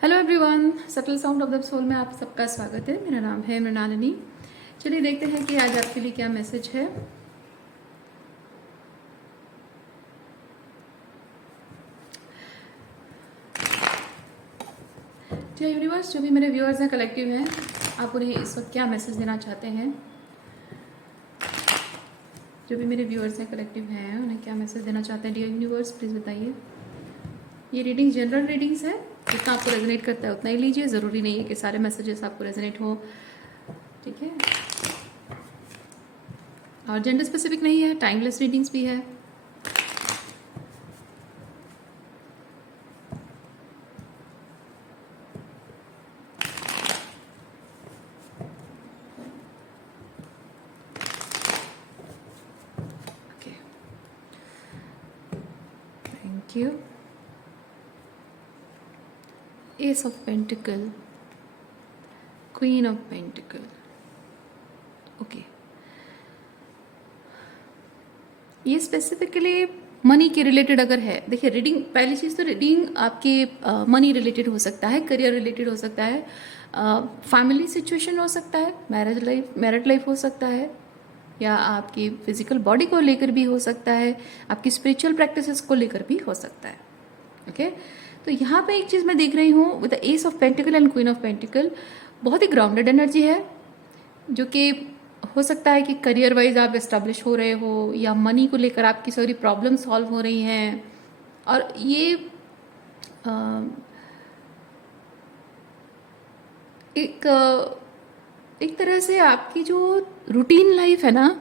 Hello everyone, subtle sound of the soul में आप सबका स्वागत है। मेरा नाम है मृणालिनी। चलिए देखते हैं कि आज आपके लिए क्या मैसेज है। जो यूनिवर्स, जो भी मेरे व्यूअर्स हैं, कलेक्टिव हैं, आप उन्हें इस वक्त क्या मैसेज देना चाहते हैं? जो भी मेरे व्यूअर्स हैं, कलेक्टिव हैं, उन्हें क्या मैसेज देना चाहते हैं? डियर यूनिवर्स, प्लीज़ बताइए। ये रीडिंग जनरल रीडिंग्स है, जितना आपको रेजोनेट करता है उतना ही लीजिए। ज़रूरी नहीं है कि सारे मैसेजेस आपको रेजोनेट हो, ठीक है। और जेंडर स्पेसिफिक नहीं है, टाइमलेस रीडिंग्स भी है। Okay, thank you. S of pentacle, queen of pentacle. Okay, ये स्पेसिफिकली मनी के रिलेटेड अगर है, देखिए रीडिंग, पहली चीज़ तो रीडिंग आपके मनी रिलेटेड हो सकता है, करियर रिलेटेड हो सकता है, फैमिली सिचुएशन हो सकता है, मैरिड लाइफ हो सकता है, या आपकी फिजिकल बॉडी को लेकर भी हो सकता है, आपकी स्पिरिचुअल प्रैक्टिसेस को लेकर भी हो सकता है। ओके, तो यहाँ पे एक चीज़ मैं देख रही हूँ with the S of pentacle and queen of pentacle, बहुत ही ग्राउंडेड एनर्जी है, जो कि हो सकता है कि करियर वाइज आप एस्टेब्लिश हो रहे हो, या मनी को लेकर आपकी सारी प्रॉब्लम सॉल्व हो रही हैं। और ये एक एक तरह से आपकी जो रूटीन लाइफ है ना,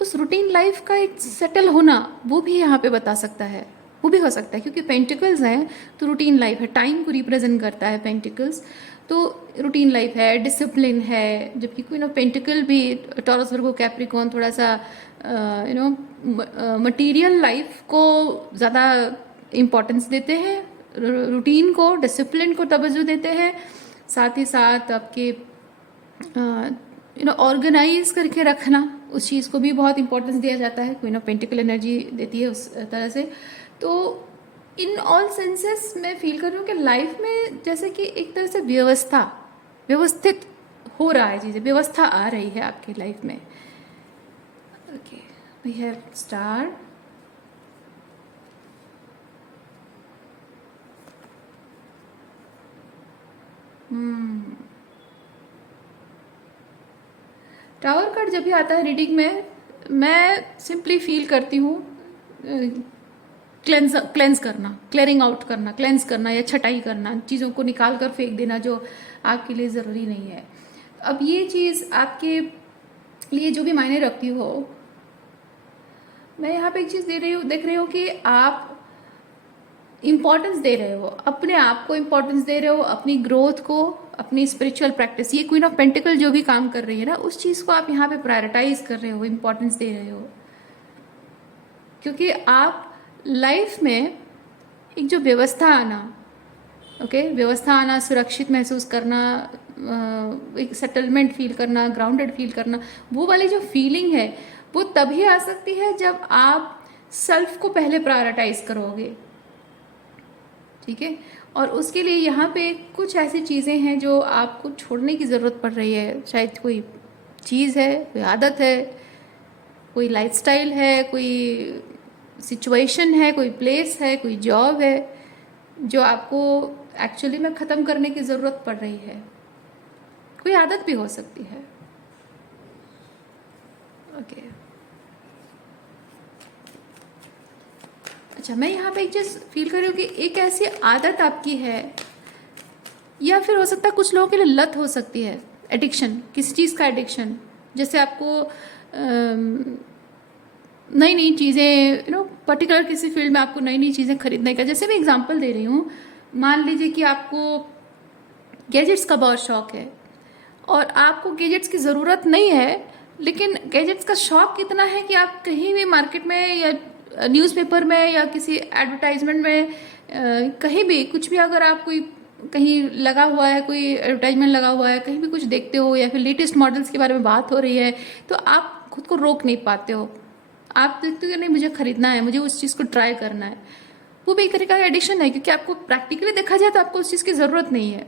उस रूटीन लाइफ का एक सेटल होना, वो भी यहाँ पे बता सकता है, वो भी हो सकता है, क्योंकि पेंटिकल्स हैं तो रूटीन लाइफ है, टाइम को रिप्रेजेंट करता है पेंटिकल्स, तो रूटीन लाइफ है, डिसिप्लिन है। जबकि क्वीन ऑफ पेंटिकल भी टॉरस वर्गो कैप्रिकॉर्न थोड़ा सा मटेरियल लाइफ को ज़्यादा इम्पोर्टेंस देते हैं, रूटीन को, डिसिप्लिन को तवज्जो देते हैं, साथ ही साथ आपके ऑर्गेनाइज करके रखना, उस चीज़ को भी बहुत इंपॉर्टेंस दिया जाता है। क्वीन ऑफ पेंटिकल एनर्जी देती है उस तरह से। तो इन ऑल सेंसेस मैं फील कर रही हूँ कि लाइफ में जैसे कि एक तरह से व्यवस्थित हो रहा है, चीज़ें व्यवस्था आ रही है आपकी लाइफ में। Okay, we have star, tower card जब भी आता है रीडिंग में, मैं सिंपली फील करती हूँ क्लेंस करना, क्लियरिंग आउट करना, क्लेंस करना या छटाई करना, चीज़ों को निकाल कर फेंक देना जो आपके लिए ज़रूरी नहीं है। अब ये चीज़ आपके लिए जो भी मायने रखती हो, मैं यहाँ पे एक चीज़ देख रही हूँ कि आप इम्पोर्टेंस दे रहे हो, अपने आप को इम्पोर्टेंस दे रहे हो, अपनी ग्रोथ को, अपनी स्पिरिचुअल प्रैक्टिस, ये क्वीन ऑफ पेंटिकल जो भी काम कर रही है ना, उस चीज़ को आप यहाँ पे प्रायोरिटाइज कर रहे हो, इम्पोर्टेंस दे रहे हो, क्योंकि आप लाइफ में एक जो व्यवस्था आना, व्यवस्था आना, सुरक्षित महसूस करना, एक सेटलमेंट फील करना, ग्राउंडेड फील करना, वो वाली जो फीलिंग है वो तभी आ सकती है जब आप सेल्फ को पहले प्रायोरिटाइज करोगे, ठीक है। और उसके लिए यहाँ पे कुछ ऐसी चीज़ें हैं जो आपको छोड़ने की ज़रूरत पड़ रही है। शायद कोई चीज़ है, कोई आदत है, कोई लाइफस्टाइल है, कोई सिचुएशन है, कोई प्लेस है, कोई जॉब है, जो आपको एक्चुअली में ख़त्म करने की ज़रूरत पड़ रही है। कोई आदत भी हो सकती है। ओके, अच्छा, मैं यहाँ पे एक चीज़ फील कर रही हूँ कि एक ऐसी आदत आपकी है, या फिर हो सकता है कुछ लोगों के लिए लत हो सकती है, एडिक्शन, किसी चीज़ का एडिक्शन, जैसे आपको नई नई चीज़ें, पर्टिकुलर किसी फील्ड में आपको नई नई चीज़ें खरीदने का, जैसे मैं एग्जांपल दे रही हूँ, मान लीजिए कि आपको गैजेट्स का बहुत शौक है और आपको गैजेट्स की ज़रूरत नहीं है, लेकिन गैजेट्स का शौक इतना है कि आप कहीं भी मार्केट में या न्यूज़पेपर में या किसी एडवर्टाइजमेंट में, कहीं भी कुछ भी, अगर आप कोई कहीं लगा हुआ है, कोई एडवर्टाइजमेंट लगा हुआ है, कहीं भी कुछ देखते हो, या फिर लेटेस्ट मॉडल्स के बारे में बात हो रही है, तो आप खुद को रोक नहीं पाते हो, आप देखते हो कि नहीं, मुझे ख़रीदना है, मुझे उस चीज़ को ट्राई करना है। वो भी एक तरीका का एडिक्शन है, क्योंकि आपको प्रैक्टिकली देखा जाए तो आपको उस चीज़ की ज़रूरत नहीं है,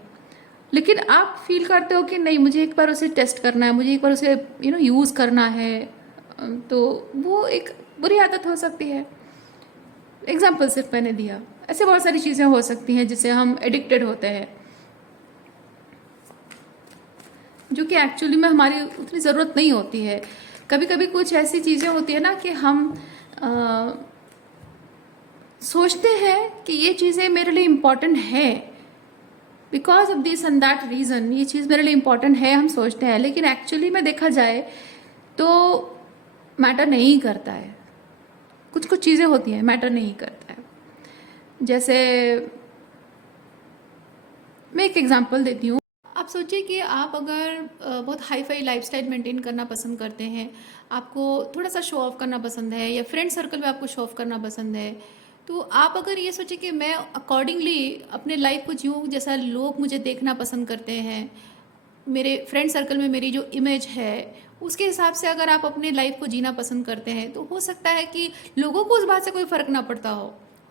लेकिन आप फील करते हो कि नहीं, मुझे एक बार उसे टेस्ट करना है, मुझे एक बार उसे यूज़ करना है। तो वो एक बुरी आदत हो सकती है। एग्जाम्पल सिर्फ मैंने दिया, ऐसे बहुत सारी चीज़ें हो सकती हैं जिससे हम एडिक्टेड होते हैं, जो कि एक्चुअली में हमारी उतनी ज़रूरत नहीं होती है। कभी कभी कुछ ऐसी चीज़ें होती है ना कि हम सोचते हैं कि ये चीज़ें मेरे लिए इम्पॉर्टेंट है, because of this and that reason, ये चीज़ मेरे लिए इम्पॉर्टेंट है, हम सोचते हैं, लेकिन एक्चुअली में देखा जाए तो मैटर नहीं करता है। कुछ कुछ चीज़ें होती हैं मैटर नहीं करता है। जैसे मैं एक एग्जांपल देती हूँ। आप सोचिए कि आप अगर बहुत हाई फाई लाइफस्टाइल मेंटेन करना पसंद करते हैं, आपको थोड़ा सा शो ऑफ करना पसंद है, या फ्रेंड सर्कल में आपको शो ऑफ करना पसंद है, तो आप अगर ये सोचें कि मैं अकॉर्डिंगली अपने लाइफ को जीऊँ जैसा लोग मुझे देखना पसंद करते हैं, मेरे फ्रेंड सर्कल में मेरी जो इमेज है उसके हिसाब से अगर आप अपनी लाइफ को जीना पसंद करते हैं, तो हो सकता है कि लोगों को उस बात से कोई फ़र्क ना पड़ता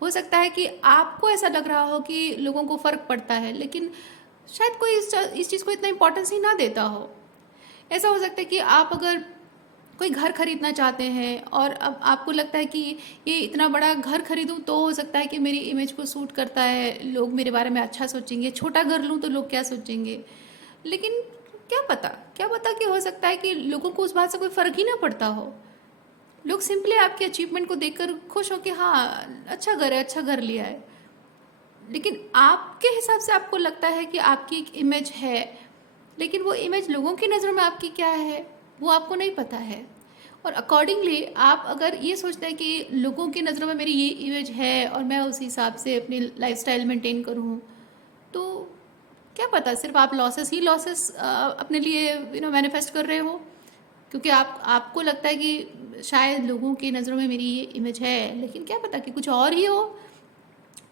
हो सकता है कि आपको ऐसा लग रहा हो कि लोगों को फ़र्क पड़ता है, लेकिन शायद कोई इस चीज़ को इतना इम्पोर्टेंस ही ना देता हो। ऐसा हो सकता है कि आप अगर कोई घर खरीदना चाहते हैं और अब आपको लगता है कि ये इतना बड़ा घर खरीदूं तो हो सकता है कि मेरी इमेज को सूट करता है, लोग मेरे बारे में अच्छा सोचेंगे, छोटा घर लूं तो लोग क्या सोचेंगे, लेकिन क्या पता कि हो सकता है कि लोगों को उस बात से कोई फ़र्क ही ना पड़ता हो। लोग सिंपली आपके अचीवमेंट को देखकर खुश हो कि हाँ, अच्छा घर है, अच्छा घर लिया है, लेकिन आपके हिसाब से आपको लगता है कि आपकी एक इमेज है, लेकिन वो इमेज लोगों की नज़रों में आपकी क्या है वो आपको नहीं पता है। और अकॉर्डिंगली आप अगर ये सोचते हैं कि लोगों की नज़रों में मेरी ये इमेज है और मैं उस हिसाब से अपनी लाइफस्टाइल मेंटेन करूँ, तो क्या पता सिर्फ आप लॉसेस अपने लिए मैनिफेस्ट कर रहे हो, क्योंकि आपको लगता है कि शायद लोगों की नज़रों में मेरी ये इमेज है, लेकिन क्या पता कि कुछ और ही हो।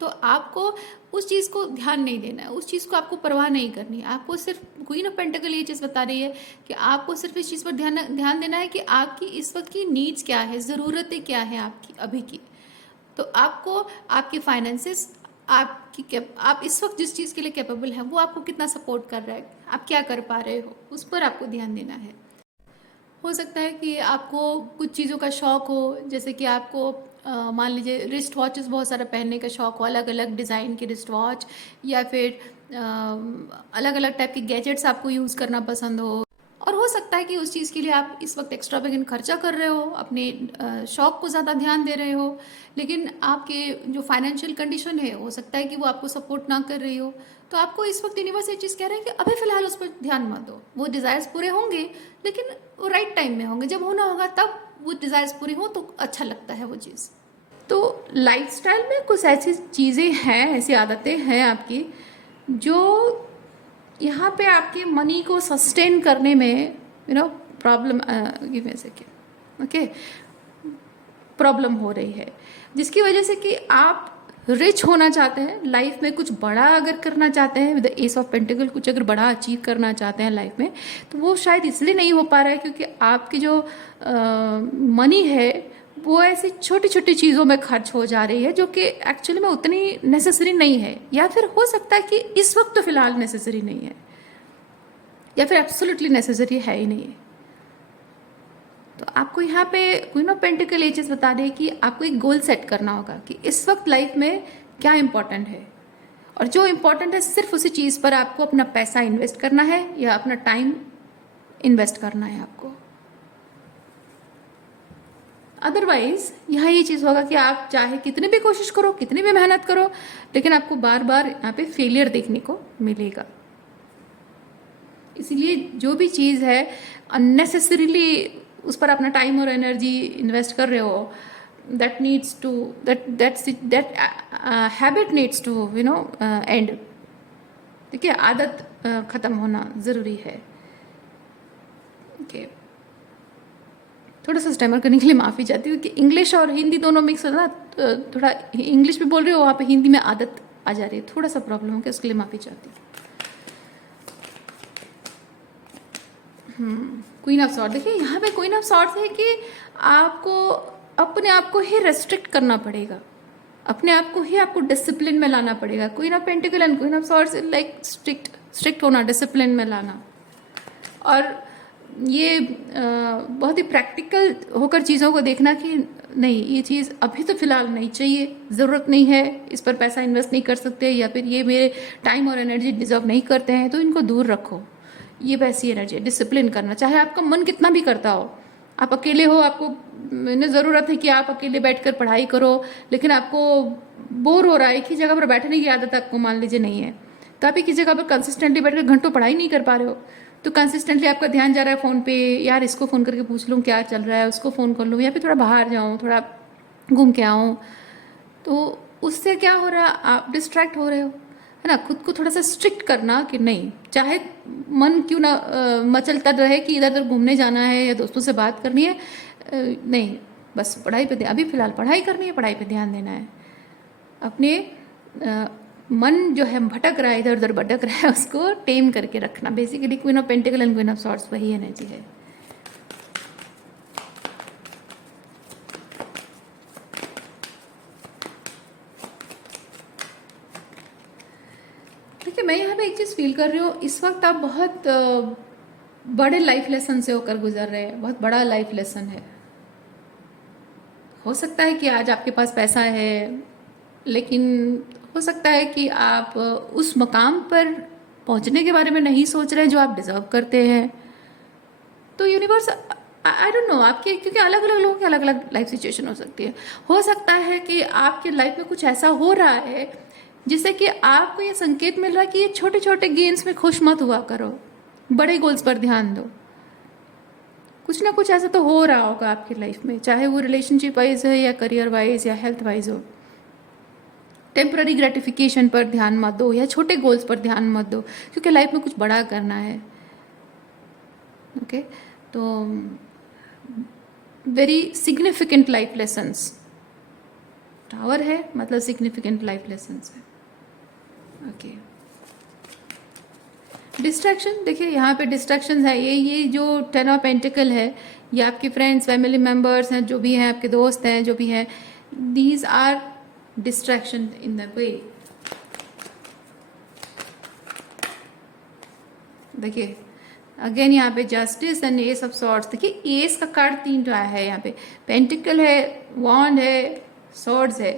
तो आपको उस चीज़ को ध्यान नहीं देना है, उस चीज़ को आपको परवाह नहीं करनी है। आपको सिर्फ क्वीन ऑफ पेंटिकल ये चीज़ बता रही है कि आपको सिर्फ इस चीज़ पर ध्यान देना है कि आपकी इस वक्त की नीड्स क्या है, ज़रूरतें क्या है आपकी अभी की। तो आपको आपके फाइनेंसेस, आप इस वक्त जिस चीज़ के लिए कैपेबल हैं वो आपको कितना सपोर्ट कर रहा है, आप क्या कर पा रहे हो, उस पर आपको ध्यान देना है। हो सकता है कि आपको कुछ चीज़ों का शौक़ हो, जैसे कि आपको मान लीजिए रिस्ट वॉचेस बहुत सारा पहनने का शौक़ हो, अलग अलग डिज़ाइन के रिस्ट वॉच, या फिर अलग अलग टाइप के गैजेट्स आपको यूज़ करना पसंद हो। और हो सकता है कि उस चीज़ के लिए आप इस वक्त एक्स्ट्रावेगेंट खर्चा कर रहे हो, अपने शौक़ को ज़्यादा ध्यान दे रहे हो, लेकिन आपके जो फाइनेंशियल कंडीशन है हो सकता है कि वो आपको सपोर्ट ना कर रही हो। तो आपको इस वक्त यूनिवर्स ये चीज़ कह रहे हैं कि अभी फ़िलहाल उस पर ध्यान मत दो। वो डिज़ायर्स पूरे होंगे, लेकिन वो राइट टाइम में होंगे, जब होना होगा तब वो डिज़ायर्स पूरी हो तो अच्छा लगता है वो चीज़। तो लाइफस्टाइल में कुछ ऐसी चीज़ें हैं, ऐसी आदतें हैं आपकी, जो यहाँ पे आपके मनी को सस्टेन करने में problem, give me a second, okay, problem हो रही है, जिसकी वजह से कि आप रिच होना चाहते हैं लाइफ में, कुछ बड़ा अगर करना चाहते हैं with the S of pentacle, कुछ अगर बड़ा अचीव करना चाहते हैं लाइफ में, तो वो शायद इसलिए नहीं हो पा रहा है क्योंकि आपकी जो मनी है वो ऐसी छोटी छोटी चीज़ों में खर्च हो जा रही है, जो कि एक्चुअली में उतनी नेसेसरी नहीं है, या फिर हो सकता है कि इस वक्त तो फिलहाल नेसेसरी नहीं है, या फिर एब्सोल्युटली नेसेसरी है ही नहीं है। तो आपको यहाँ पे क्वीन ऑफ पेंटिकल ये चीज़ बता रही है कि आपको एक गोल सेट करना होगा कि इस वक्त लाइफ में क्या इंपॉर्टेंट है, और जो इम्पोर्टेंट है सिर्फ उसी चीज़ पर आपको अपना पैसा इन्वेस्ट करना है या अपना टाइम इन्वेस्ट करना है आपको। अदरवाइज यहाँ ये चीज़ होगा कि आप चाहे कितनी भी कोशिश करो, कितनी भी मेहनत करो, लेकिन आपको बार बार यहाँ पे फेलियर देखने को मिलेगा। इसीलिए जो भी चीज़ है अननेसेसरीली उस पर अपना टाइम और एनर्जी इन्वेस्ट कर रहे हो, that needs to that habit needs to end. ठीक है, आदत ख़त्म होना ज़रूरी है। ओके, थोड़ा सा स्टैमर करने के लिए माफ़ी चाहती हूँ कि इंग्लिश और हिंदी दोनों मिक्स होता ना, थोड़ा इंग्लिश भी बोल रही हो, वहाँ पे हिंदी में आदत आ जा रही है, थोड़ा सा प्रॉब्लम हो गया, उसके लिए माफ़ी चाहती हूँ। क्वीन ऑफ सॉर्ड, देखिए यहाँ पे क्वीन ऑफ सॉर्ड्स है कि आपको अपने आप को ही रेस्ट्रिक्ट करना पड़ेगा। अपने आप को ही आपको डिसिप्लिन में लाना पड़ेगा। Queen of pentacle and queen of swords like strict होना, डिसिप्लिन में लाना। और ये बहुत ही प्रैक्टिकल होकर चीज़ों को देखना कि नहीं, ये चीज़ अभी तो फ़िलहाल नहीं चाहिए, ज़रूरत नहीं है, इस पर पैसा इन्वेस्ट नहीं कर सकते, या फिर ये मेरे टाइम और एनर्जी डिजर्व नहीं करते हैं, तो इनको दूर रखो। ये वैसी एनर्जी है, डिसिप्लिन करना। चाहे आपका मन कितना भी करता हो, आप अकेले हो, आपको मैंने ज़रूरत है कि आप अकेले बैठकर पढ़ाई करो, लेकिन आपको बोर हो रहा है, एक ही जगह पर बैठने की आदत आपको मान लीजिए नहीं है, तो आप एक ही जगह पर कंसिस्टेंटली बैठकर घंटों पढ़ाई नहीं कर पा रहे हो, तो कंसिस्टेंटली आपका ध्यान जा रहा है फ़ोन पे, यार इसको फ़ोन करके पूछ लूँ क्या चल रहा है, उसको फ़ोन कर लूँ, या फिर थोड़ा बाहर जाऊँ, थोड़ा घूम के आऊँ, तो उससे क्या हो रहा है, आप डिस्ट्रैक्ट हो रहे हो, है ना। खुद को थोड़ा सा स्ट्रिक्ट करना कि नहीं, चाहे मन क्यों ना मचलता रहे कि इधर उधर घूमने जाना है या दोस्तों से बात करनी है, नहीं, बस पढ़ाई पे अभी फ़िलहाल पढ़ाई करनी है, पढ़ाई पे ध्यान देना है। अपने मन जो है भटक रहा है, इधर उधर भटक रहा है, उसको टेम करके रखना। Basically queen of pentacle and queen of swords वही एनर्जी है। देखिए, मैं यहाँ पे एक चीज़ फील कर रही हूँ, इस वक्त आप बहुत बड़े लाइफ लेसन से होकर गुजर रहे हैं, बहुत बड़ा लाइफ लेसन है। हो सकता है कि आज आपके पास पैसा है, लेकिन हो सकता है कि आप उस मकाम पर पहुंचने के बारे में नहीं सोच रहे जो आप डिजर्व करते हैं। तो यूनिवर्स, आई डोंट नो, आपके, क्योंकि अलग अलग लोगों की अलग अलग लाइफ सिचुएशन हो सकती है। हो सकता है कि आपके लाइफ में कुछ ऐसा हो रहा है जिससे कि आपको ये संकेत मिल रहा है कि ये छोटे छोटे गेन्स में खुश मत हुआ करो, बड़े गोल्स पर ध्यान दो। कुछ ना कुछ ऐसा तो हो रहा होगा आपकी लाइफ में, चाहे वो रिलेशनशिप वाइज है या करियर वाइज या हेल्थ वाइज हो। टेम्पररी ग्रेटिफिकेशन पर ध्यान मत दो या छोटे गोल्स पर ध्यान मत दो, क्योंकि लाइफ में कुछ बड़ा करना है। ओके, तो very significant life lessons, tower है मतलब सिग्निफिकेंट लाइफ लेसन्स है। ओके, डिस्ट्रैक्शन, देखिए यहाँ पे डिस्ट्रैक्शन है, ये जो 10 ऑफ पेंटिकल है, ये आपके फ्रेंड्स, फैमिली मेम्बर्स हैं, जो भी हैं, आपके दोस्त हैं, जो भी हैं, these are distraction in the way. देखिए अगेन यहाँ पे justice and ace of swords. देखिए एस का कार्ड 3 आया है यहाँ पे, पेंटिकल है, वॉन्ड है, सॉर्ड्स है।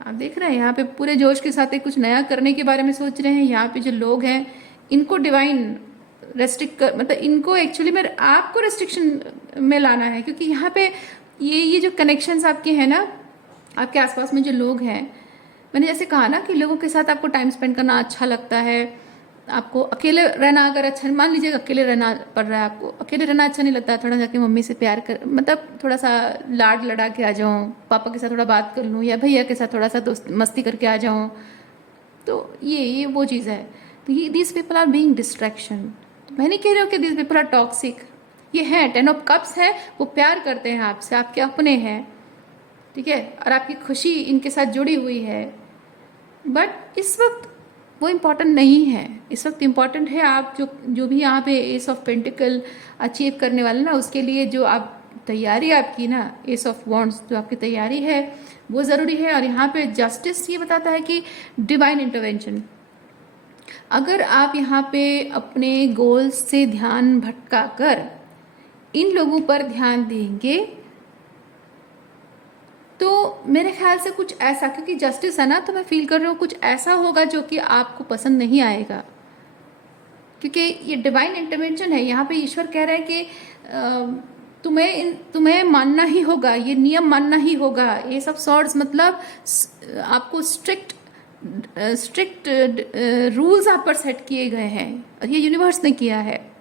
आप देख रहे हैं यहाँ पे पूरे जोश के साथ कुछ नया करने के बारे में सोच रहे हैं। यहाँ पे जो लोग हैं इनको डिवाइन रेस्ट्रिक्ट कर, मतलब इनको एक्चुअली में आपको रेस्ट्रिक्शन में लाना है, क्योंकि यहाँ पे ये जो कनेक्शंस आपके हैं ना, आपके आसपास में जो लोग हैं, मैंने जैसे कहा ना कि लोगों के साथ आपको टाइम स्पेंड करना अच्छा लगता है, आपको अकेले रहना अगर अच्छा, मान लीजिए अकेले रहना पड़ रहा है, आपको अकेले रहना अच्छा नहीं लगता, थोड़ा जाके मम्मी से प्यार कर, मतलब थोड़ा सा लाड लड़ा के आ जाऊँ, पापा के साथ थोड़ा बात कर लूँ, या भैया के साथ थोड़ा सा दोस्त मस्ती करके आ जाऊँ, तो ये वो चीज़ है। तो ये these people are being distraction. तो मैं नहीं कह रही हूँ कि दीज पीपल आर टॉक्सिक, ये हैं, 10 ऑफ कप्स है, वो प्यार करते हैं आपसे, आपके अपने हैं, ठीक है, और आपकी खुशी इनके साथ जुड़ी हुई है, बट इस वक्त वो इम्पॉर्टेंट नहीं है। इस वक्त इम्पॉर्टेंट है आप जो भी यहाँ पे एस ऑफ पेंटिकल अचीव करने वाले ना, उसके लिए जो आप तैयारी आपकी ना, एस ऑफ वॉन्ड्स जो आपकी तैयारी है वो ज़रूरी है। और यहाँ पे जस्टिस ये बताता है कि डिवाइन इंटरवेंशन, अगर आप यहाँ पे अपने गोल्स से ध्यान भटका कर इन लोगों पर ध्यान देंगे तो मेरे ख्याल से कुछ ऐसा, क्योंकि जस्टिस है ना, तो मैं फील कर रही हूँ कुछ ऐसा होगा जो कि आपको पसंद नहीं आएगा, क्योंकि ये डिवाइन इंटरवेंशन है। यहाँ पे ईश्वर कह रहे हैं कि तुम्हें मानना ही होगा, ये नियम मानना ही होगा। ये सब सॉर्ड्स मतलब आपको स्ट्रिक्ट रूल्स आप पर सेट किए गए हैं, और ये यूनिवर्स ने किया है।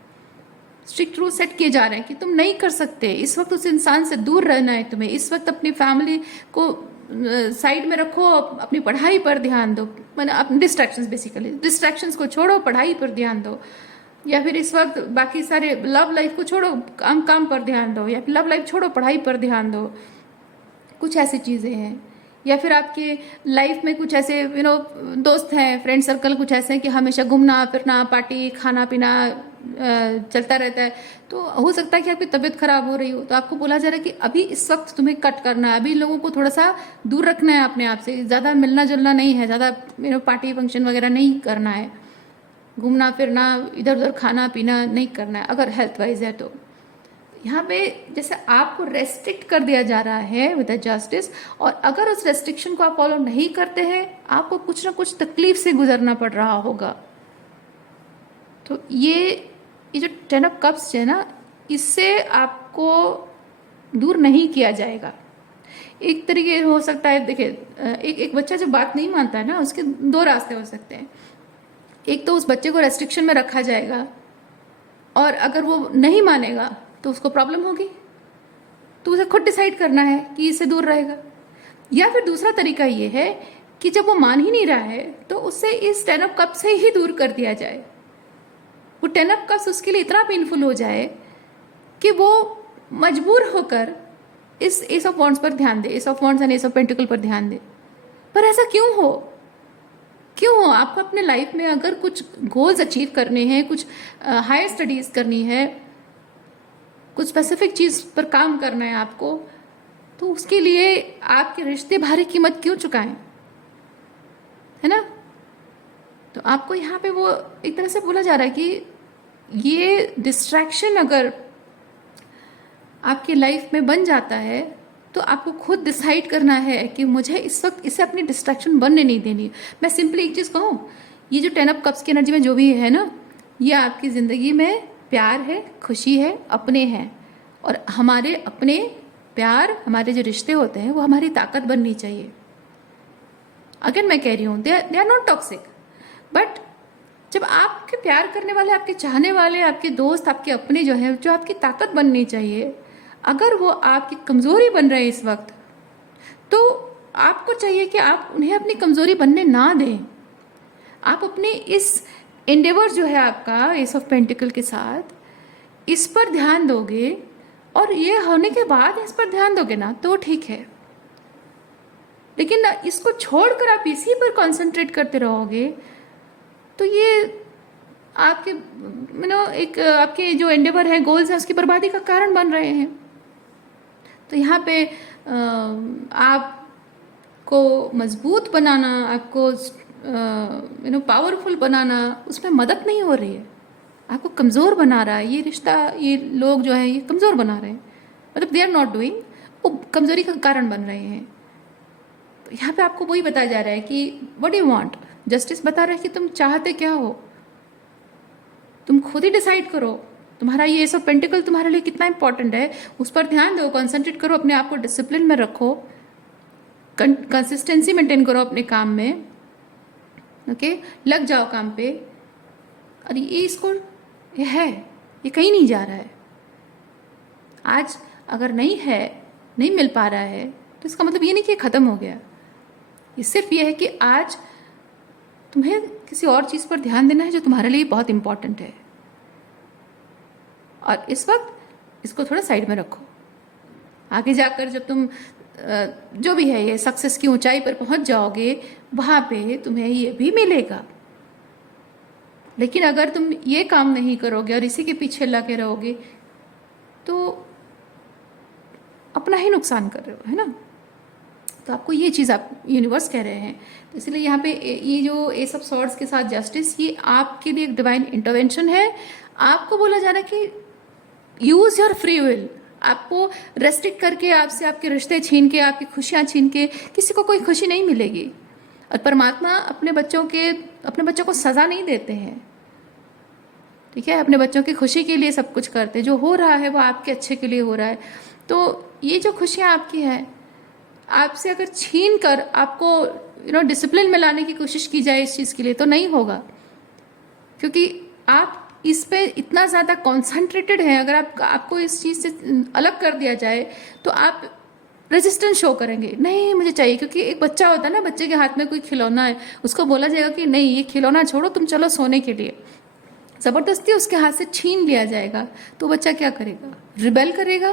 स्ट्रिक्ट रूल सेट किए जा रहे हैं कि तुम नहीं कर सकते, इस वक्त उस इंसान से दूर रहना है तुम्हें, इस वक्त अपनी फैमिली को साइड में रखो, अपनी पढ़ाई पर ध्यान दो, मैंने अपने डिस्ट्रैक्शंस, बेसिकली डिस्ट्रैक्शंस को छोड़ो, पढ़ाई पर ध्यान दो, या फिर इस वक्त बाकी सारे लव लाइफ को छोड़ो, काम पर ध्यान दो, या फिर लव लाइफ छोड़ो, पढ़ाई पर ध्यान दो। कुछ ऐसी चीज़ें हैं या फिर आपके लाइफ में कुछ ऐसे दोस्त हैं, फ्रेंड सर्कल कुछ ऐसे हैं कि हमेशा घूमना फिरना, पार्टी, खाना पीना चलता रहता है, तो हो सकता है कि आपकी तबीयत खराब हो रही हो, तो आपको बोला जा रहा है कि अभी इस वक्त तुम्हें कट करना है, अभी लोगों को थोड़ा सा दूर रखना है अपने आप से, ज़्यादा मिलना जुलना नहीं है, ज़्यादा पार्टी फंक्शन वगैरह नहीं करना है, घूमना फिरना, इधर उधर खाना पीना नहीं करना है अगर हेल्थ वाइज है तो। यहाँ पे जैसे आपको रेस्ट्रिक्ट कर दिया जा रहा है विद जस्टिस, और अगर उस रेस्ट्रिक्शन को आप फॉलो नहीं करते हैं, आपको कुछ ना कुछ तकलीफ से गुजरना पड़ रहा होगा। तो ये जो 10 ऑफ कप्स है ना, इससे आपको दूर नहीं किया जाएगा। एक तरीके हो सकता है, देखिए एक बच्चा जो बात नहीं मानता है ना, उसके दो रास्ते हो सकते हैं। एक तो उस बच्चे को रेस्ट्रिक्शन में रखा जाएगा, और अगर वो नहीं मानेगा तो उसको प्रॉब्लम होगी, तो उसे खुद डिसाइड करना है कि इससे दूर रहेगा। या फिर दूसरा तरीका ये है कि जब वो मान ही नहीं रहा है तो उससे इस 10 ऑफ कप से ही दूर कर दिया जाए। वो 10 ऑफ कप्स उसके लिए इतना पेनफुल हो जाए कि वो मजबूर होकर इस एस ऑफ वॉन्ड्स पर ध्यान दे, ace of wands and ace of pentacle पर ध्यान दे। पर ऐसा क्यों हो? क्यों हो? आपको अपने लाइफ में अगर कुछ गोल्स अचीव करने हैं, कुछ हायर स्टडीज करनी है, कुछ स्पेसिफिक चीज़ पर काम करना है आपको, तो उसके लिए आपके रिश्ते भारी कीमत क्यों चुकाएं, है ना? तो आपको यहाँ पे वो एक तरह से बोला जा रहा है कि ये डिस्ट्रैक्शन अगर आपकी लाइफ में बन जाता है तो आपको खुद डिसाइड करना है कि मुझे इस वक्त इसे अपनी डिस्ट्रैक्शन बनने नहीं देनी है। मैं सिंपली एक चीज़ कहूँ, ये जो 10 ऑफ कप्स की एनर्जी में जो भी है ना, ये आपकी ज़िंदगी में प्यार है, खुशी है, अपने हैं, और हमारे अपने प्यार, हमारे जो रिश्ते होते हैं वो हमारी ताकत बननी चाहिए। अगेन मैं कह रही हूँ, they are not toxic, but जब आपके प्यार करने वाले, आपके चाहने वाले, आपके दोस्त, आपके अपने जो है, जो आपकी ताकत बननी चाहिए, अगर वो आपकी कमज़ोरी बन रहे हैं इस वक्त, तो आपको चाहिए कि आप उन्हें अपनी कमज़ोरी बनने ना दें। आप अपने इस एंडेवर जो है आपका एस ऑफ पेंटिकल के साथ, इस पर ध्यान दोगे, और ये होने के बाद इस पर ध्यान दोगे ना तो ठीक है, लेकिन इसको छोड़कर आप इसी पर कंसंट्रेट करते रहोगे तो ये आपके एक आपके जो एंडेवर है, गोल्स है, उसकी बर्बादी का कारण बन रहे हैं। तो यहाँ पे आपको मजबूत बनाना, आपको पावरफुल बनाना, उसमें मदद नहीं हो रही है, आपको कमज़ोर बना रहा है ये रिश्ता, ये लोग जो है ये कमज़ोर बना रहे हैं, मतलब दे आर नॉट डूइंग, वो कमज़ोरी का कारण बन रहे हैं। तो यहाँ पे आपको वही बताया जा रहा है कि व्हाट यू वांट, जस्टिस बता रहा है कि तुम चाहते क्या हो, तुम खुद ही डिसाइड करो। तुम्हारा ये सब पेंटिकल तुम्हारे लिए कितना इंपॉर्टेंट है, उस पर ध्यान दो, कंसंट्रेट करो, अपने आप को डिसिप्लिन में रखो, कंसिस्टेंसी मेंटेन करो अपने काम में, ओके, लग जाओ काम पे। और ये इसको ये है, ये कहीं नहीं जा रहा है। आज अगर नहीं है, नहीं मिल पा रहा है, तो इसका मतलब ये नहीं कि ये ख़त्म हो गया, ये सिर्फ ये है कि आज तुम्हें किसी और चीज़ पर ध्यान देना है जो तुम्हारे लिए बहुत इंपॉर्टेंट है, और इस वक्त इसको थोड़ा साइड में रखो। आगे जाकर जब तुम जो भी है ये सक्सेस की ऊंचाई पर पहुंच जाओगे, वहाँ पे तुम्हें ये भी मिलेगा। लेकिन अगर तुम ये काम नहीं करोगे और इसी के पीछे लगे रहोगे तो अपना ही नुकसान कर रहे हो, है ना? तो आपको ये चीज़ आप यूनिवर्स कह रहे हैं। तो इसलिए यहाँ पे ये जो एस ऑफ सॉर्ड्स के साथ जस्टिस, ये आपके लिए एक डिवाइन इंटरवेंशन है। आपको बोला जा रहा है कि यूज़ योर फ्री विल। आपको रेस्ट्रिक्ट करके, आपसे आपके रिश्ते छीन के, आपकी खुशियाँ छीन के किसी को कोई खुशी नहीं मिलेगी। और परमात्मा अपने बच्चों को सज़ा नहीं देते हैं, ठीक है? अपने बच्चों की खुशी के लिए सब कुछ करते हैं। जो हो रहा है वो आपके अच्छे के लिए हो रहा है। तो ये जो खुशियाँ आपकी हैं, आपसे अगर छीन कर आपको डिसिप्लिन में लाने की कोशिश की जाए इस चीज़ के लिए, तो नहीं होगा, क्योंकि आप इस पे इतना ज़्यादा कॉन्सेंट्रेटेड हैं। अगर आपको इस चीज़ से अलग कर दिया जाए तो आप रेजिस्टेंस शो करेंगे, नहीं मुझे चाहिए। क्योंकि एक बच्चा होता है ना, बच्चे के हाथ में कोई खिलौना है, उसको बोला जाएगा कि नहीं ये खिलौना छोड़ो, तुम चलो सोने के लिए, ज़बरदस्ती उसके हाथ से छीन लिया जाएगा, तो बच्चा क्या करेगा? रिबेल करेगा,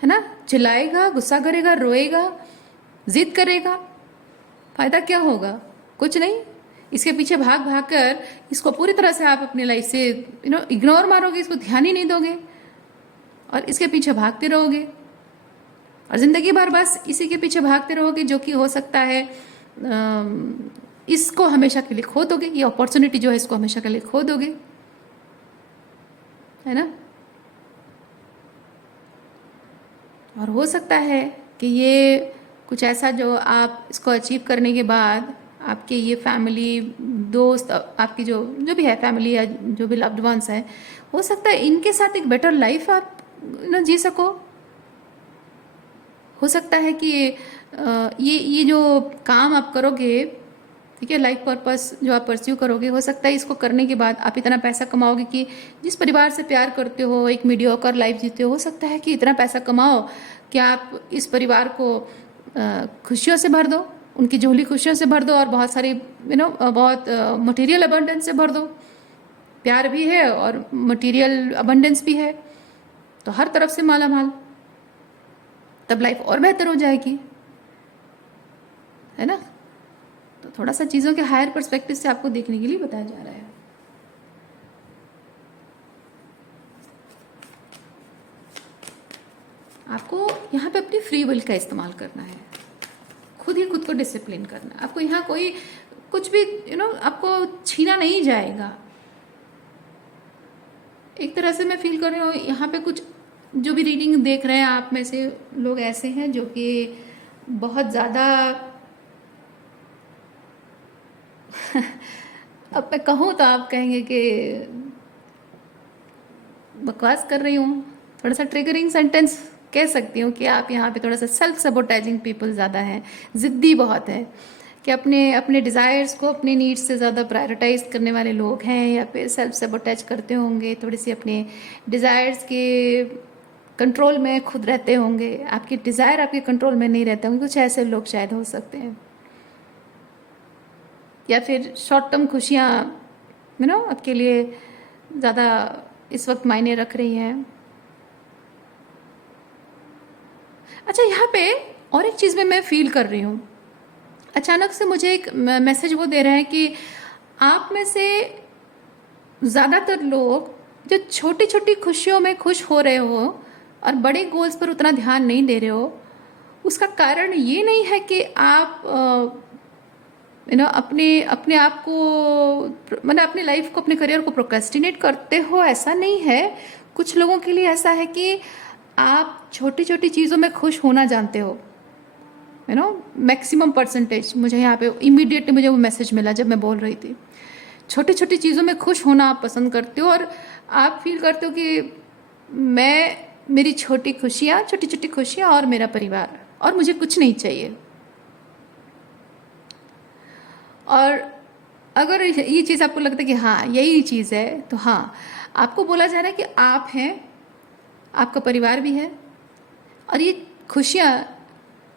है ना? चिल्लाएगा, गुस्सा करेगा, रोएगा, जिद करेगा, फ़ायदा क्या होगा? कुछ नहीं। इसके पीछे भाग भाग कर इसको पूरी तरह से आप अपनी लाइफ से इग्नोर मारोगे, इसको ध्यान ही नहीं दोगे और इसके पीछे भागते रहोगे और ज़िंदगी भर बस इसी के पीछे भागते रहोगे, जो कि हो सकता है इसको हमेशा के लिए खो दोगे। ये अपॉर्चुनिटी जो है इसको हमेशा के लिए खो दोगे, है ना। और हो सकता है कि ये कुछ ऐसा जो आप इसको अचीव करने के बाद आपके ये फैमिली, दोस्त, आपकी जो जो भी है फैमिली या जो भी लव्ड वंस है, हो सकता है इनके साथ एक बेटर लाइफ आप जी सको। हो सकता है कि ये जो काम आप करोगे, ठीक है, लाइफ पर्पस जो आप परस्यू करोगे, हो सकता है इसको करने के बाद आप इतना पैसा कमाओगे कि जिस परिवार से प्यार करते हो, एक मीडियोकर लाइफ जीते हो सकता है कि इतना पैसा कमाओ कि आप इस परिवार को खुशियों से भर दो, उनकी झोली खुशियों से भर दो और बहुत सारी बहुत मटेरियल अबंडेंस से भर दो। प्यार भी है और मटेरियल अबंडेंस भी है, तो हर तरफ से माला माल। तब लाइफ और बेहतर हो जाएगी, है ना। तो थोड़ा सा चीज़ों के हायर पर्सपेक्टिव से आपको देखने के लिए बताया जा रहा है। आपको यहाँ पे अपनी फ्री विल का इस्तेमाल करना है, खुद ही खुद को डिसिप्लिन करना है। आपको यहाँ कोई कुछ भी आपको छीना नहीं जाएगा। एक तरह से मैं फील कर रही हूँ यहाँ पे कुछ जो भी रीडिंग देख रहे हैं आप में से लोग ऐसे हैं जो कि बहुत ज़्यादा अब मैं कहूँ तो आप कहेंगे कि बकवास कर रही हूँ, थोड़ा सा ट्रिगरिंग सेंटेंस कह सकती हूँ कि आप यहाँ पे थोड़ा सा सेल्फ सबोटाइजिंग पीपल ज़्यादा हैं, ज़िद्दी बहुत है, कि अपने अपने डिज़ायर्स को अपने नीड्स से ज़्यादा प्रायोरिटाइज करने वाले लोग हैं, या फिर सेल्फ सबोटाइज करते होंगे, थोड़ी सी अपने डिज़ायर्स के कंट्रोल में खुद रहते होंगे, आपके डिज़ायर आपके कंट्रोल में नहीं रहते होंगे। कुछ ऐसे लोग शायद हो सकते हैं, या फिर शॉर्ट टर्म खुशियाँ आपके लिए ज़्यादा इस वक्त मायने रख रही हैं। अच्छा, यहाँ पे और एक चीज़ में मैं फील कर रही हूँ, अचानक से मुझे एक मैसेज वो दे रहे हैं कि आप में से ज़्यादातर लोग जो छोटी छोटी खुशियों में खुश हो रहे हो और बड़े गोल्स पर उतना ध्यान नहीं दे रहे हो, उसका कारण ये नहीं है कि आप अपने अपने आप को मतलब अपनी लाइफ को, अपने करियर को प्रोक्रेस्टिनेट करते हो, ऐसा नहीं है। कुछ लोगों के लिए ऐसा है कि आप छोटी छोटी चीज़ों में खुश होना जानते हो, मैक्सिमम परसेंटेज। मुझे यहाँ पे इमीडिएटली मुझे वो मैसेज मिला जब मैं बोल रही थी, छोटी छोटी चीज़ों में खुश होना आप पसंद करते हो और आप फील करते हो कि मेरी छोटी छोटी खुशियाँ और मेरा परिवार, और मुझे कुछ नहीं चाहिए। और अगर ये चीज़ आपको लगता है कि हाँ यही चीज़ है, तो हाँ, आपको बोला जा रहा है कि आप हैं, आपका परिवार भी है, और ये खुशियाँ,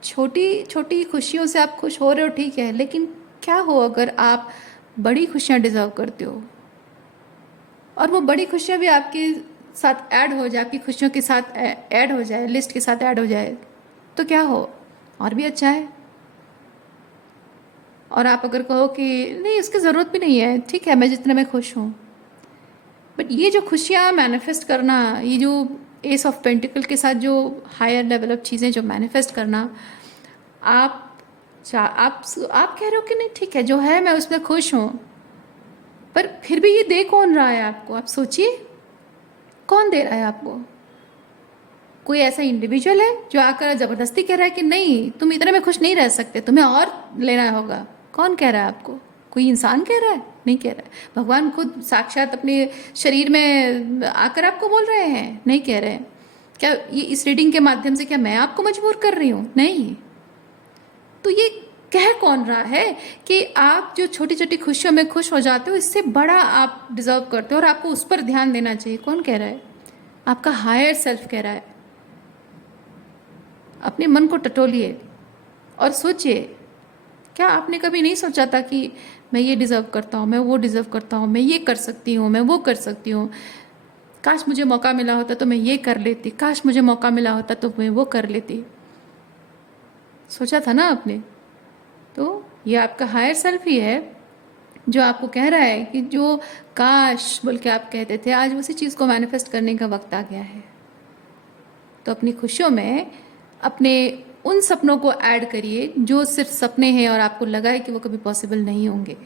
छोटी छोटी खुशियों से आप खुश हो रहे हो, ठीक है, लेकिन क्या हो अगर आप बड़ी खुशियाँ डिज़र्व करते हो और वो बड़ी खुशियाँ भी आपके साथ ऐड हो जाए, आपकी खुशियों के साथ ऐड हो जाए, लिस्ट के साथ ऐड हो जाए, तो क्या हो, और भी अच्छा है। और आप अगर कहो कि नहीं इसकी ज़रूरत भी नहीं है, ठीक है, मैं जितने में खुश हूँ, बट ये जो खुशियाँ मैनिफेस्ट करना, ये जो एस ऑफ पेंटिकल के साथ जो हायर लेवल ऑफ चीज़ें जो मैनिफेस्ट करना, आप कह रहे हो कि नहीं ठीक है जो है मैं उसमें खुश हूँ, पर फिर भी ये दे कौन रहा है आपको? आप सोचिए, कौन दे रहा है आपको? कोई ऐसा इंडिविजुअल है जो आकर ज़बरदस्ती कह रहा है कि नहीं तुम इतने में खुश नहीं रह सकते, तुम्हें और लेना होगा? कौन कह रहा है आपको? कोई इंसान कह रहा है? नहीं कह रहा है। भगवान खुद साक्षात अपने शरीर में आकर आपको बोल रहे हैं? नहीं कह रहे हैं। क्या ये इस रीडिंग के माध्यम से क्या मैं आपको मजबूर कर रही हूँ? नहीं। तो ये कह कौन रहा है कि आप जो छोटी छोटी खुशियों में खुश हो जाते हो, इससे बड़ा आप डिजर्व करते हो और आपको उस पर ध्यान देना चाहिए? कौन कह रहा है? आपका हायर सेल्फ कह रहा है। अपने मन को टटोलिए और सोचिए, क्या आपने कभी नहीं सोचा था कि मैं ये डिज़र्व करता हूँ, मैं वो डिज़र्व करता हूँ, मैं ये कर सकती हूँ, मैं वो कर सकती हूँ, काश मुझे मौका मिला होता तो मैं ये कर लेती, काश मुझे मौका मिला होता तो मैं वो कर लेती? सोचा था ना आपने? तो ये आपका हायर सेल्फ ही है जो आपको कह रहा है कि जो काश बोल के आप कहते थे, आज उसी चीज़ को मैनिफेस्ट करने का वक्त आ गया है। तो अपनी खुशियों में अपने उन सपनों को ऐड करिए जो सिर्फ सपने हैं और आपको लगा है कि वो कभी पॉसिबल नहीं होंगे।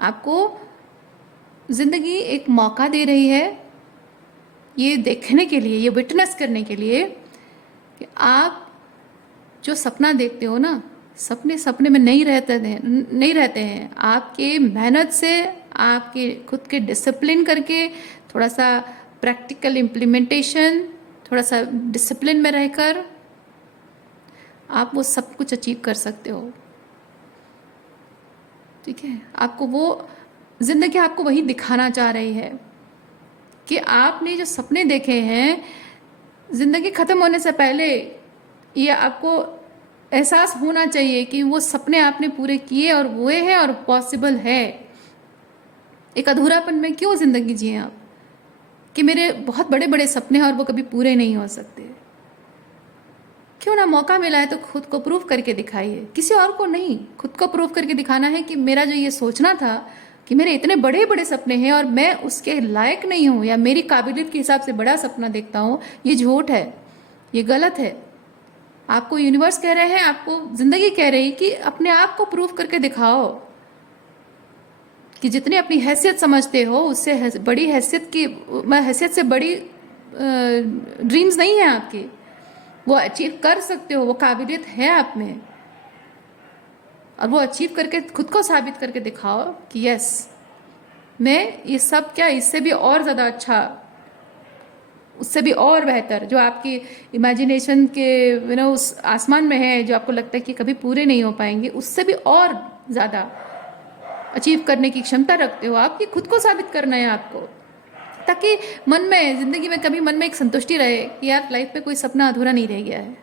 आपको ज़िंदगी एक मौका दे रही है ये देखने के लिए, ये विटनेस करने के लिए कि आप जो सपना देखते हो ना, सपने सपने में नहीं रहते हैं। आपके मेहनत से, आपके खुद के डिसिप्लिन करके, थोड़ा सा प्रैक्टिकल इम्प्लीमेंटेशन, थोड़ा सा डिसिप्लिन में रहकर आप वो सब कुछ अचीव कर सकते हो। ठीक है, आपको वो जिंदगी आपको वही दिखाना चाह रही है कि आपने जो सपने देखे हैं, जिंदगी खत्म होने से पहले ये आपको एहसास होना चाहिए कि वो सपने आपने पूरे किए और हुए हैं और पॉसिबल है। एक अधूरापन में क्यों जिंदगी जिए आप कि मेरे बहुत बड़े बड़े सपने हैं और वो कभी पूरे नहीं हो सकते। क्यों ना, मौका मिला है तो खुद को प्रूव करके दिखाइए, किसी और को नहीं, खुद को प्रूव करके दिखाना है कि मेरा जो ये सोचना था कि मेरे इतने बड़े बड़े सपने हैं और मैं उसके लायक नहीं हूँ या मेरी काबिलियत के हिसाब से बड़ा सपना देखता हूँ, ये झूठ है, ये गलत है। आपको यूनिवर्स कह रहे हैं, आपको जिंदगी कह रही कि अपने आप को प्रूव करके दिखाओ कि जितनी अपनी हैसियत समझते हो उससे बड़ी हैसियत से बड़ी ड्रीम्स नहीं है आपकी। वो अचीव कर सकते हो, वो काबिलियत है आप में, और वो अचीव करके खुद को साबित करके दिखाओ कि यस, मैं ये सब क्या, इससे भी और ज़्यादा अच्छा, उससे भी और बेहतर, जो आपकी इमेजिनेशन के उस आसमान में है, जो आपको लगता है कि कभी पूरे नहीं हो पाएंगे, उससे भी और ज़्यादा अचीव करने की क्षमता रखते हो। आपकी खुद को साबित करना है आपको, ताकि मन में, ज़िंदगी में कभी मन में एक संतुष्टि रहे कि यार लाइफ में कोई सपना अधूरा नहीं रह गया है।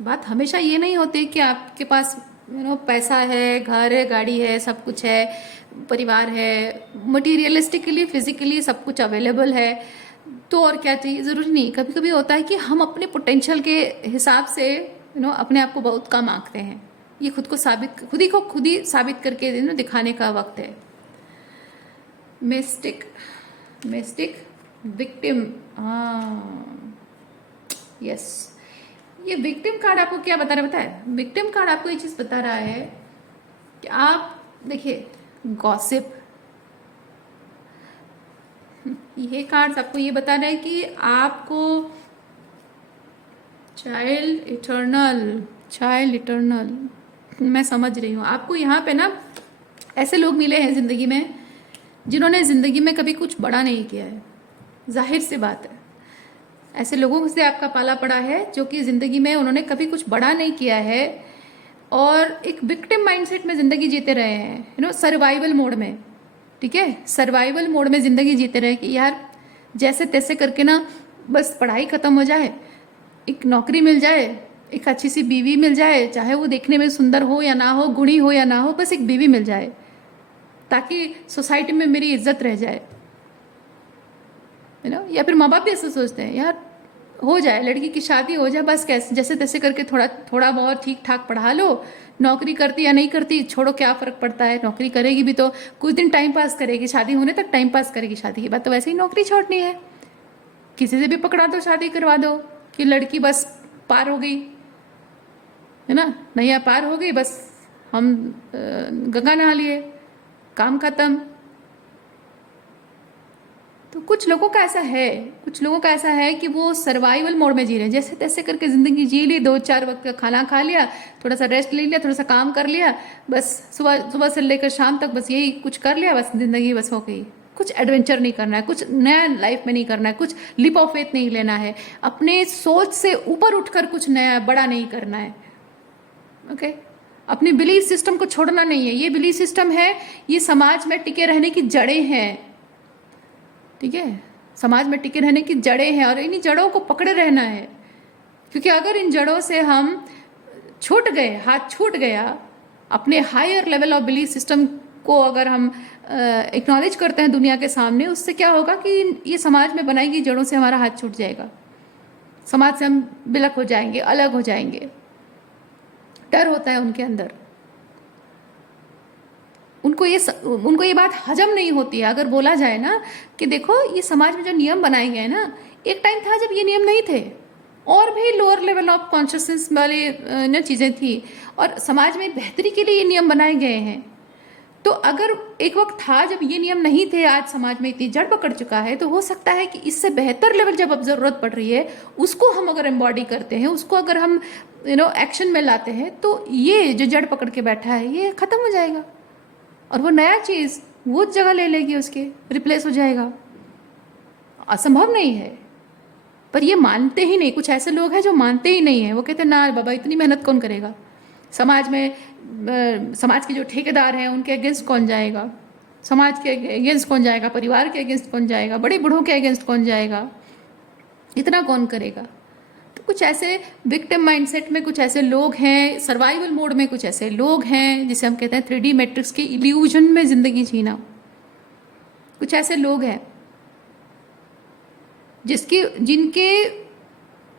बात हमेशा ये नहीं होती कि आपके पास पैसा है, घर है, गाड़ी है, सब कुछ है, परिवार है, मटीरियलिस्टिकली फिजिकली सब कुछ अवेलेबल है, तो और क्या चाहिए, ज़रूरी नहीं। कभी कभी होता है कि हम अपने पोटेंशियल के हिसाब से अपने आप को बहुत कम आंकते हैं। ये खुद ही साबित करके दिखाने का वक्त है। मिस्टिक विक्टिम, हाँ यस, ये विक्टिम कार्ड आपको क्या बता रहा है, पता है? विक्टिम कार्ड आपको ये चीज़ बता रहा है कि आप देखिए, गॉसिप, ये कार्ड्स आपको ये बता रहे हैं कि आपको चाइल्ड इटर्नल, मैं समझ रही हूँ आपको। यहाँ पे ना ऐसे लोग मिले हैं ज़िंदगी में जिन्होंने ज़िंदगी में कभी कुछ बड़ा नहीं किया है, जाहिर सी बात है। ऐसे लोगों से आपका पाला पड़ा है जो कि ज़िंदगी में उन्होंने कभी कुछ बड़ा नहीं किया है और एक विक्टिम माइंडसेट में ज़िंदगी जीते रहे हैं, सर्वाइवल मोड में। ठीक है, सर्वाइवल मोड में ज़िंदगी जीते रहे कि यार जैसे तैसे करके ना बस पढ़ाई ख़त्म हो जाए, एक नौकरी मिल जाए, एक अच्छी सी बीवी मिल जाए, चाहे वो देखने में सुंदर हो या ना हो, गुणी हो या ना हो, बस एक बीवी मिल जाए ताकि सोसाइटी में मेरी इज्जत रह जाए। या फिर माँ बाप भी ऐसा सोचते हैं, यार हो जाए, लड़की की शादी हो जाए, बस कैसे जैसे तैसे करके थोड़ा बहुत ठीक ठाक पढ़ा लो, नौकरी करती या नहीं करती छोड़ो, क्या फ़र्क पड़ता है, नौकरी करेगी भी तो कुछ दिन टाइम पास करेगी, शादी होने तक टाइम पास करेगी, शादी के बाद तो वैसे ही नौकरी छोड़नी है, किसी से भी पकड़ा दो, शादी करवा दो कि लड़की बस पार हो गई, है ना, नैया पार हो गई, बस हम गंगा नहा लिए, काम खत्म। तो कुछ लोगों का ऐसा है कि वो सर्वाइवल मोड में जी रहे हैं, जैसे तैसे करके ज़िंदगी जी ली, 2-4 वक्त का खाना खा लिया, थोड़ा सा रेस्ट ले लिया, थोड़ा सा काम कर लिया, बस सुबह से लेकर शाम तक बस यही कुछ कर लिया, बस ज़िंदगी बस हो गई। कुछ एडवेंचर नहीं करना है, कुछ नया लाइफ में नहीं करना है, कुछ लीप ऑफ फेथ नहीं लेना है, अपने सोच से ऊपर उठकर कुछ नया बड़ा नहीं करना है। ओके, अपनी बिलीफ सिस्टम को छोड़ना नहीं है। ये बिलीफ सिस्टम है, ये समाज में टिके रहने की जड़ें हैं। ठीक है, समाज में टिके रहने की जड़ें हैं और इन्हीं जड़ों को पकड़े रहना है, क्योंकि अगर इन जड़ों से हम छूट गए, हाथ छूट गया, अपने higher level of belief system को अगर हम एक्नॉलेज करते हैं दुनिया के सामने, उससे क्या होगा कि ये समाज में बनाई गई जड़ों से हमारा हाथ छूट जाएगा, समाज से हम बिलक हो जाएंगे, अलग हो जाएंगे। डर होता है उनके अंदर, उनको ये बात हजम नहीं होती है। अगर बोला जाए ना कि देखो ये समाज में जो नियम बनाए गए ना, एक टाइम था जब ये नियम नहीं थे, और भी लोअर लेवल ऑफ कॉन्शियसनेस वाले न चीज़ें थी, और समाज में बेहतरी के लिए ये नियम बनाए गए हैं। तो अगर एक वक्त था जब ये नियम नहीं थे, आज समाज में इतनी जड़ पकड़ चुका है, तो हो सकता है कि इससे बेहतर लेवल जब अब ज़रूरत पड़ रही है, उसको हम अगर एम्बॉडी करते हैं, उसको अगर हम एक्शन में लाते हैं, तो ये जो जड़ पकड़ के बैठा है ये ख़त्म हो जाएगा, और वो नया चीज़ वो जगह ले लेगी, उसके रिप्लेस हो जाएगा। असंभव नहीं है, पर ये मानते ही नहीं। कुछ ऐसे लोग हैं जो मानते ही नहीं है, वो कहते हैं ना बाबा इतनी मेहनत कौन करेगा, समाज में समाज के जो ठेकेदार हैं उनके अगेंस्ट कौन जाएगा, समाज के अगेंस्ट कौन जाएगा, परिवार के अगेंस्ट कौन जाएगा, बड़े बूढ़ों के अगेंस्ट कौन जाएगा, इतना कौन करेगा। तो कुछ ऐसे विक्टिम माइंडसेट में कुछ ऐसे लोग हैं, सर्वाइवल मोड में कुछ ऐसे लोग हैं, जिसे हम कहते हैं 3D मैट्रिक्स के इल्यूजन में ज़िंदगी जीना। कुछ ऐसे लोग हैं जिनके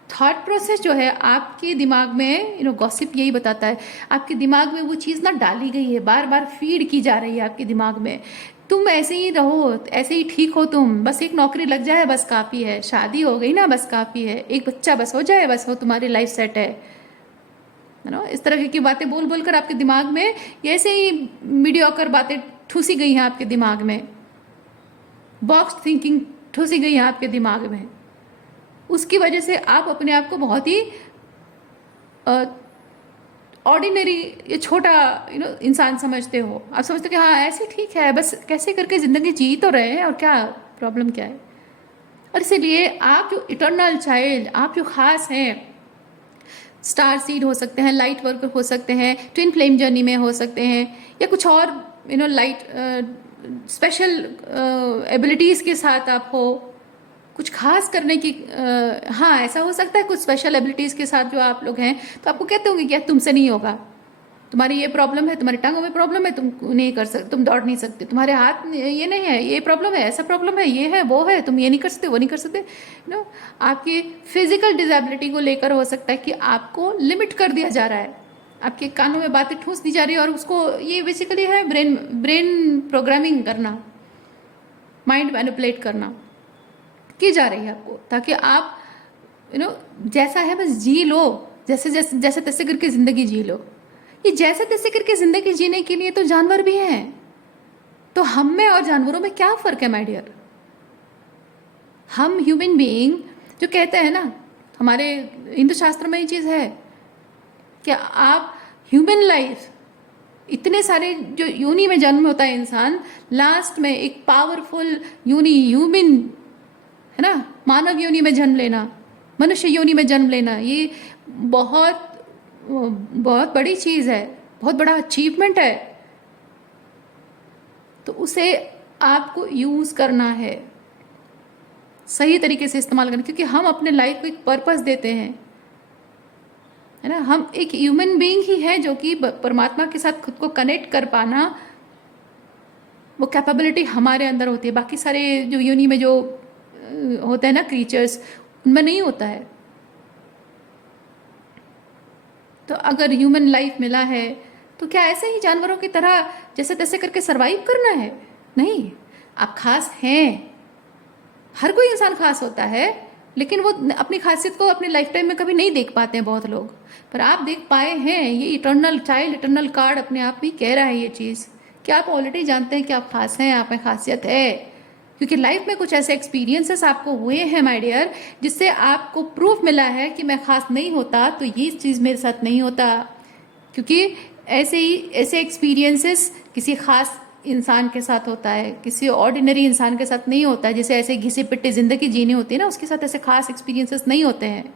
थॉट प्रोसेस जो है आपके दिमाग में, गॉसिप यही बताता है, आपके दिमाग में वो चीज़ ना डाली गई है, बार बार फीड की जा रही है आपके दिमाग में। तुम ऐसे ही रहो, ऐसे ही ठीक हो, तुम बस एक नौकरी लग जाए बस काफ़ी है, शादी हो गई ना बस काफ़ी है, एक बच्चा बस हो जाए बस हो, तुम्हारी लाइफ सेट है ना। इस तरह की बातें बोल बोल कर आपके दिमाग में ऐसे ही मीडियोकर बातें ठूसी गई हैं आपके दिमाग में, बॉक्स थिंकिंग ठूसी गई है आपके दिमाग में। उसकी वजह से आप अपने आप को बहुत ही ऑर्डिनरी या छोटा इंसान समझते हो। आप समझते हो कि हाँ ऐसे ठीक है, बस कैसे करके ज़िंदगी जी तो रहे हैं, और क्या प्रॉब्लम क्या है। और इसीलिए आप जो इटर्नल चाइल्ड, आप जो खास हैं, स्टार सीड हो सकते हैं, लाइट वर्कर हो सकते हैं, ट्विन फ्लेम जर्नी में हो सकते हैं, या कुछ और लाइट स्पेशल एबिलिटीज़ के साथ आप हो, कुछ खास करने की हाँ ऐसा हो सकता है कुछ स्पेशल एबिलिटीज़ के साथ जो आप लोग हैं, तो आपको कहते होंगे कि तुमसे नहीं होगा, तुम्हारी ये प्रॉब्लम है, तुम्हारी टांगों में प्रॉब्लम है, तुम नहीं कर सकते, तुम दौड़ नहीं सकते, तुम्हारे हाथ ये नहीं है, ये प्रॉब्लम है, ऐसा प्रॉब्लम है, ये है वो है, तुम ये नहीं कर सकते, वो नहीं कर सकते। आपकी फिजिकल डिसेबिलिटी को लेकर हो सकता है कि आपको लिमिट कर दिया जा रहा है, आपके कानों में बातें ठूस दी जा रही है, और उसको ये बेसिकली है ब्रेन प्रोग्रामिंग करना, माइंड मैनिपुलेट करना की जा रही है आपको, ताकि आप जैसा है बस जी लो, जैसे तैसे करके ज़िंदगी जी लो। ये जैसे तैसे करके ज़िंदगी जीने के लिए तो जानवर भी हैं, तो हम में और जानवरों में क्या फ़र्क है माय डियर। हम ह्यूमन बीइंग जो कहते हैं ना, हमारे हिंदू शास्त्र में ये चीज़ है कि आप ह्यूमन लाइफ, इतने सारे जो योनि में जन्म होता है इंसान, लास्ट में एक पावरफुल योनि ह्यूमन है ना, मानव योनि में जन्म लेना, मनुष्य योनि में जन्म लेना, ये बहुत बहुत बड़ी चीज़ है, बहुत बड़ा अचीवमेंट है। तो उसे आपको यूज़ करना है, सही तरीके से इस्तेमाल करना, क्योंकि हम अपने लाइफ को एक पर्पस देते हैं, है ना। हम एक ह्यूमन बीइंग ही है जो कि परमात्मा के साथ खुद को कनेक्ट कर पाना, वो कैपेबिलिटी हमारे अंदर होती है। बाकी सारे जो योनि में जो होते हैं ना क्रीचर्स, उनमें नहीं होता है। तो अगर ह्यूमन लाइफ मिला है तो क्या ऐसे ही जानवरों की तरह जैसे तैसे करके सरवाइव करना है? नहीं, आप खास हैं। हर कोई इंसान खास होता है, लेकिन वो अपनी खासियत को अपनी लाइफ टाइम में कभी नहीं देख पाते हैं बहुत लोग, पर आप देख पाए हैं। ये इटर्नल चाइल्ड, इटर्नल कार्ड अपने आप में कह रहा है ये चीज़ कि आप ऑलरेडी जानते हैं कि आप खास हैं, आप में खासियत है, क्योंकि लाइफ में कुछ ऐसे एक्सपीरियंसेस आपको हुए हैं माय डियर, जिससे आपको प्रूफ मिला है कि मैं खास नहीं होता तो ये चीज़ मेरे साथ नहीं होता। क्योंकि ऐसे एक्सपीरियंसेस किसी खास इंसान के साथ होता है, किसी ऑर्डिनरी इंसान के साथ नहीं होता है। जैसे ऐसे घिसे पिटे ज़िंदगी जीनी होती है ना, उसके साथ ऐसे खास एक्सपीरियंसेस नहीं होते हैं।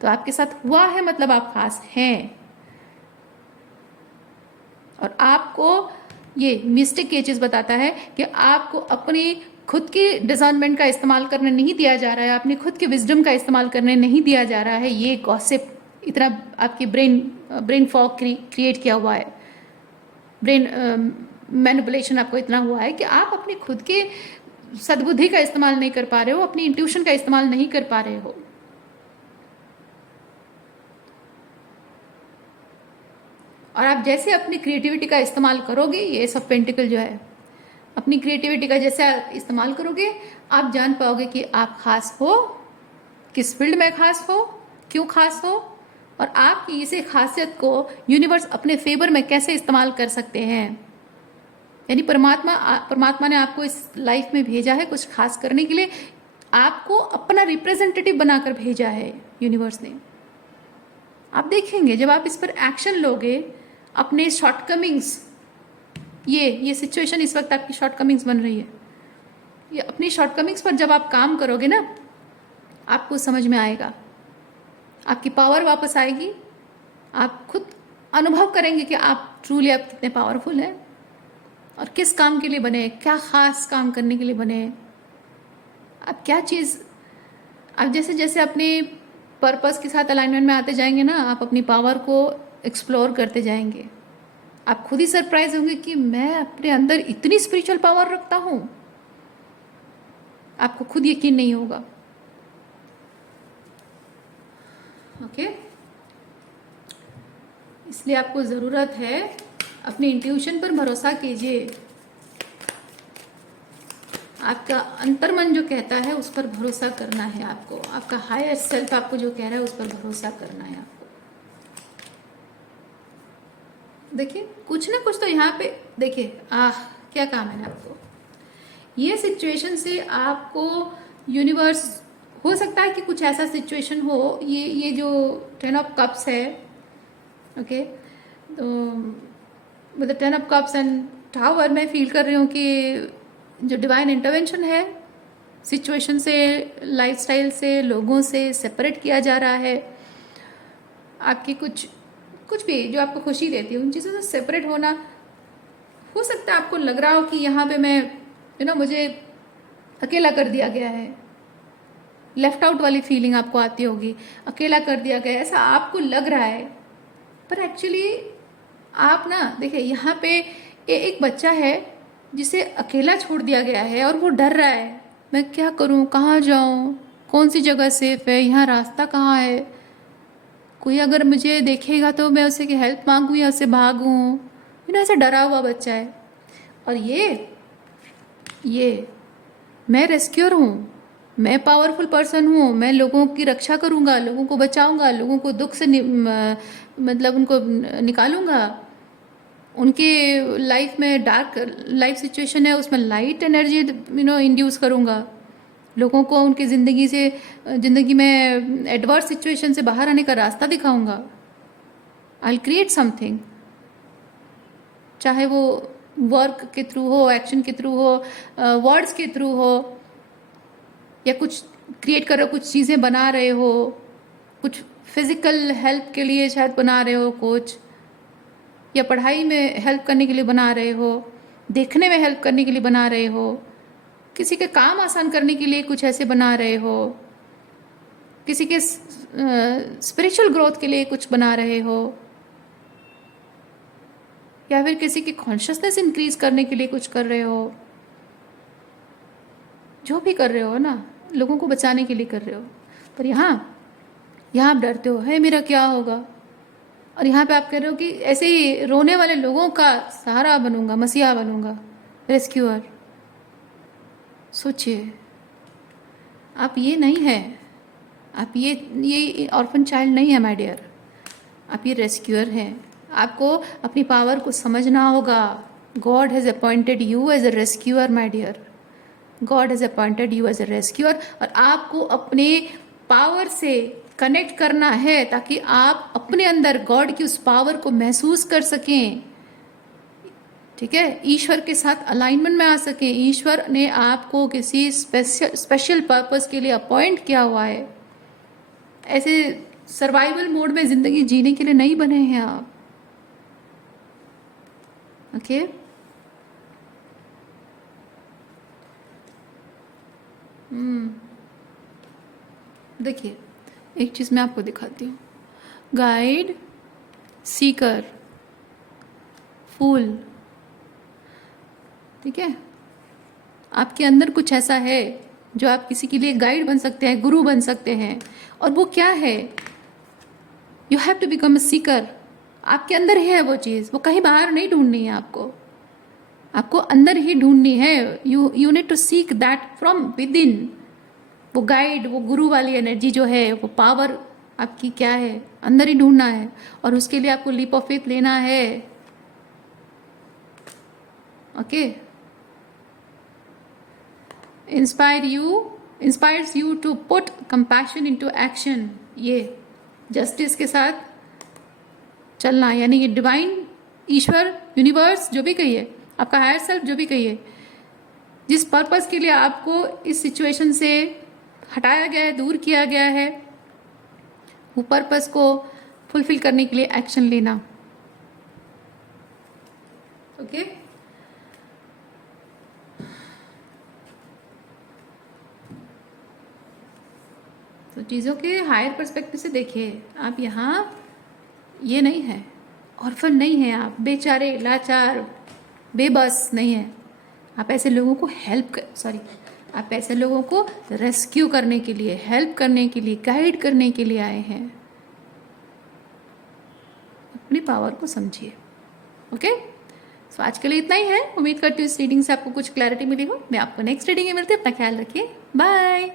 तो आपके साथ हुआ है मतलब आप खास हैं। और आपको ये मिस्टेक ये चीज़ बताता है कि आपको अपनी खुद की डिज़र्नमेंट का इस्तेमाल करने नहीं दिया जा रहा है, अपनी खुद की विजडम का इस्तेमाल करने नहीं दिया जा रहा है। ये गॉसिप इतना आपकी ब्रेन फॉग क्रिएट किया हुआ है। ब्रेन मैनिपुलेशन आपको इतना हुआ है कि आप अपनी खुद की सद्बुद्धि का इस्तेमाल नहीं कर पा रहे हो, अपनी इंट्यूशन का इस्तेमाल नहीं कर पा रहे हो। और आप जैसे अपनी क्रिएटिविटी का इस्तेमाल करोगे, ये सब पेंटिकल जो है, अपनी क्रिएटिविटी का जैसे आप इस्तेमाल करोगे, आप जान पाओगे कि आप खास हो, किस फील्ड में खास हो, क्यों खास हो, और आपकी इसी खासियत को यूनिवर्स अपने फेवर में कैसे इस्तेमाल कर सकते हैं। यानी परमात्मा ने आपको इस लाइफ में भेजा है कुछ खास करने के लिए, आपको अपना रिप्रेजेंटेटिव बनाकर भेजा है यूनिवर्स ने। आप देखेंगे जब आप इस पर एक्शन लोगे, अपने शॉर्टकमिंग्स, ये सिचुएशन इस वक्त आपकी शॉर्टकमिंग्स बन रही है, ये अपनी शॉर्टकमिंग्स पर जब आप काम करोगे ना, आपको समझ में आएगा, आपकी पावर वापस आएगी, आप खुद अनुभव करेंगे कि आप ट्रूली आप कितने पावरफुल हैं और किस काम के लिए बने, क्या खास काम करने के लिए बने। आप क्या चीज़, आप जैसे जैसे अपने पर्पस के साथ अलाइनमेंट में आते जाएंगे ना, आप अपनी पावर को एक्सप्लोर करते जाएंगे। आप खुद ही सरप्राइज होंगे कि मैं अपने अंदर इतनी स्पिरिचुअल पावर रखता हूँ, आपको खुद यकीन नहीं होगा। ओके, इसलिए आपको ज़रूरत है अपनी इंट्यूशन पर भरोसा कीजिए। आपका अंतर्मन जो कहता है उस पर भरोसा करना है आपको, आपका हायर सेल्फ आपको जो कह रहा है उस पर भरोसा करना है आपको। देखिए कुछ ना कुछ तो यहाँ पे देखिए, क्या काम है आपको, ये सिचुएशन से आपको यूनिवर्स, हो सकता है कि कुछ ऐसा सिचुएशन हो, ये जो 10 ऑफ कप्स है, ओके, तो मतलब 10 ऑफ कप्स एंड टावर, मैं फील कर रही हूँ कि जो डिवाइन इंटरवेंशन है, सिचुएशन से, लाइफस्टाइल से, लोगों से सेपरेट किया जा रहा है, आपकी कुछ भी जो आपको खुशी देती है उन चीज़ों से सेपरेट होना। हो सकता है आपको लग रहा हो कि यहाँ पे मैं मुझे अकेला कर दिया गया है, लेफ्ट आउट वाली फीलिंग आपको आती होगी, अकेला कर दिया गया, ऐसा आपको लग रहा है। पर एक्चुअली आप ना देखिए, यहाँ पे एक बच्चा है जिसे अकेला छोड़ दिया गया है और वो डर रहा है, मैं क्या करूँ, कहाँ जाऊँ, कौन सी जगह सेफ है, यहाँ रास्ता कहाँ है, कोई अगर मुझे देखेगा तो मैं उसे की हेल्प मांगूँ या उससे भागूँ, ऐसा डरा हुआ बच्चा है। और ये मैं रेस्क्यूअर हूँ, मैं पावरफुल पर्सन हूँ, मैं लोगों की रक्षा करूँगा, लोगों को बचाऊँगा, लोगों को दुख से मतलब उनको निकालूँगा, उनके लाइफ में डार्क लाइफ सिचुएशन है उसमें लाइट एनर्जी इंड्यूस करूँगा, लोगों को उनकी ज़िंदगी में एडवर्स सिचुएशन से बाहर आने का रास्ता दिखाऊँगा। आई क्रिएट समथिंग, चाहे वो वर्क के थ्रू हो, एक्शन के थ्रू हो, वर्ड्स के थ्रू हो, या कुछ क्रिएट कर रहे हो, कुछ चीज़ें बना रहे हो, कुछ फिजिकल हेल्प के लिए शायद बना रहे हो कुछ, या पढ़ाई में हेल्प करने के लिए बना रहे हो, देखने में हेल्प करने के लिए बना रहे हो, किसी के काम आसान करने के लिए कुछ ऐसे बना रहे हो, किसी के स्पिरिचुअल ग्रोथ के लिए कुछ बना रहे हो, या फिर किसी की कॉन्शियसनेस इंक्रीज करने के लिए कुछ कर रहे हो। जो भी कर रहे हो ना, लोगों को बचाने के लिए कर रहे हो। पर यहाँ आप डरते हो, है मेरा क्या होगा, और यहाँ पे आप कह रहे हो कि ऐसे ही रोने वाले लोगों का सहारा बनूंगा, मसीहा बनूंगा, रेस्क्यूअर। सोचिए, आप ये नहीं है, आप ये ऑर्फन चाइल्ड नहीं है माय डियर, आप ये रेस्क्यूअर हैं। आपको अपनी पावर को समझना होगा। God has appointed you as a rescuer my dear, God has appointed you as a rescuer. और आपको अपने पावर से कनेक्ट करना है ताकि आप अपने अंदर गॉड की उस पावर को महसूस कर सकें, ठीक है, ईश्वर के साथ अलाइनमेंट में आ सकें। ईश्वर ने आपको किसी स्पेशल पर्पस के लिए अपॉइंट किया हुआ है। ऐसे सर्वाइवल मोड में ज़िंदगी जीने के लिए नहीं बने हैं आप, ओके। देखिए एक चीज़ मैं आपको दिखाती हूँ। गाइड, सीकर, फूल, ठीक है, आपके अंदर कुछ ऐसा है जो आप किसी के लिए गाइड बन सकते हैं, गुरु बन सकते हैं। और वो क्या है? You have to become a seeker. आपके अंदर है वो चीज़, वो कहीं बाहर नहीं ढूंढनी है आपको, आपको अंदर ही ढूंढनी है। You need to seek that from within. वो गाइड, वो गुरु वाली एनर्जी जो है, वो पावर आपकी क्या है, अंदर ही ढूंढना है। और उसके लिए आपको लीप ऑफ फेथ लेना है। Okay, inspires you to put compassion into action. ये जस्टिस के साथ चलना, यानी ये डिवाइन, ईश्वर, यूनिवर्स, जो भी कहिए, आपका हायर सेल्फ जो भी कहिए, जिस पर्पस के लिए आपको इस सिचुएशन से हटाया गया है, दूर किया गया है, वो पर्पस को फुलफिल करने के लिए एक्शन लेना। ओके, तो चीज़ों के हायर पर्सपेक्टिव से देखिए। आप यहाँ ये नहीं है, ऑर्फन नहीं है, आप बेचारे, लाचार, बेबस नहीं है। आप ऐसे लोगों को आप ऐसे लोगों को रेस्क्यू करने के लिए, हेल्प करने के लिए, गाइड करने के लिए आए हैं। अपनी पावर को समझिए। ओके, सो आज के लिए इतना ही है। उम्मीद करती हूँ इस रीडिंग से आपको कुछ क्लैरिटी मिली हो। मैं आपको नेक्स्ट रीडिंग में मिलती हूँ। अपना ख्याल रखिए। बाय।